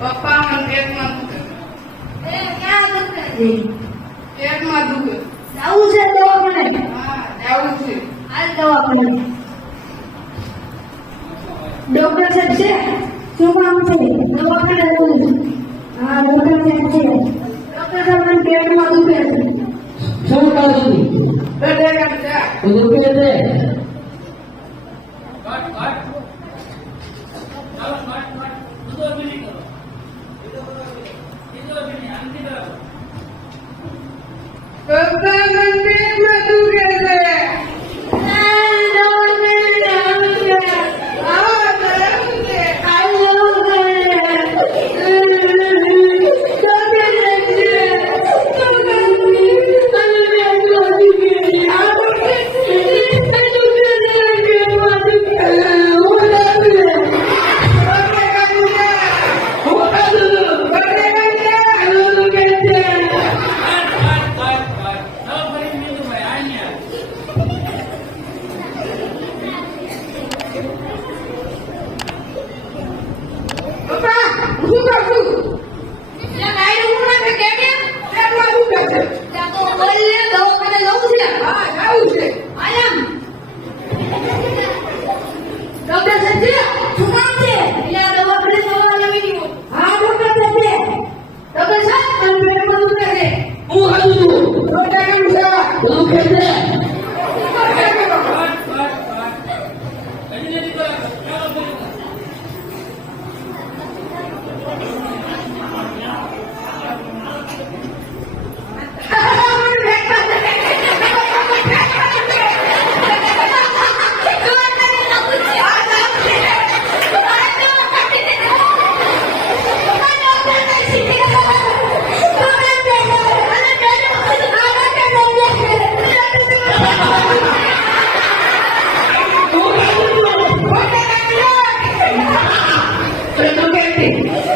પપ્પા મને પેટમાં દુખે. એ ક્યાં દુખે? છે પેટમાં દુખે. જાવું છે દવાખાને? હા જાવું છે. હાલ દવાખાને. ડોક્ટર સાહેબ છે? શું કામ છે? દવાખાને જવું છે. હા ડોક્ટર સાહેબ છે. ડોક્ટર સાહેબ મને પેટમાં દુખે છે. શું કાઢી બેઠે બેઠે બધું કે છે? પપ્પા શું કરું બધું કેમ છે